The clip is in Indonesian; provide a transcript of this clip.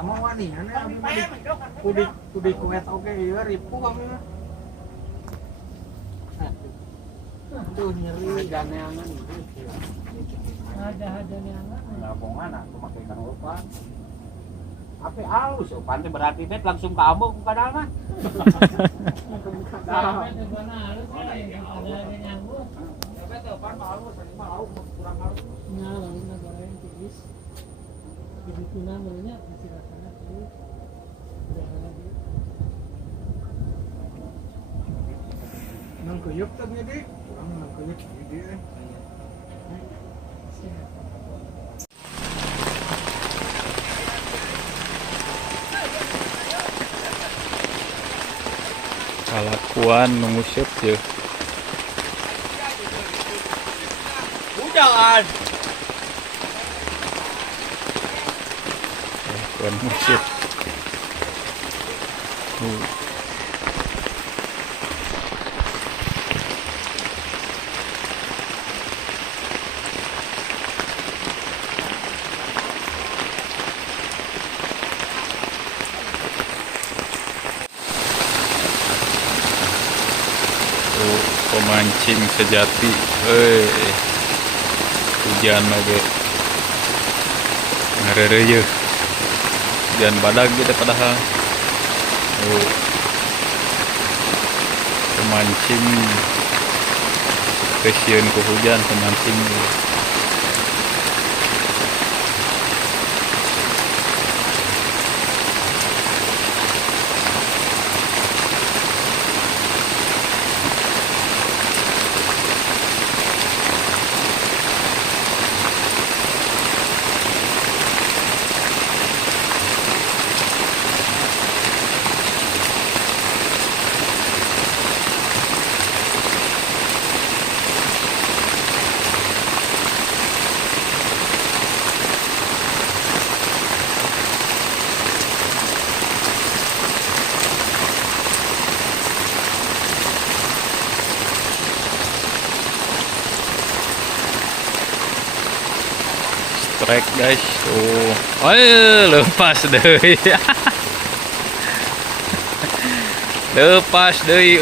sama wani kudik kuet oke ya ribu kami aduh nyeri ada neangan ada neangan ngabongan aku pakai kang lupa apa halus ya pantai berarti bet langsung kamu kadang mah ada nyambung ya betul pan halus mah lauk kurang halus nya lalu negara yang tipis jadi tuna mulanya masih rasanya tuh nang kuyup tadi deh nang kuyup dia kalakuan mengusap ya jangan kalakuan mengusap pemancing sejati hujan oge ngarereuh hujan badag gitu padahal pemancing passion ku hujan pemancing strike guys lepas deh lepas deh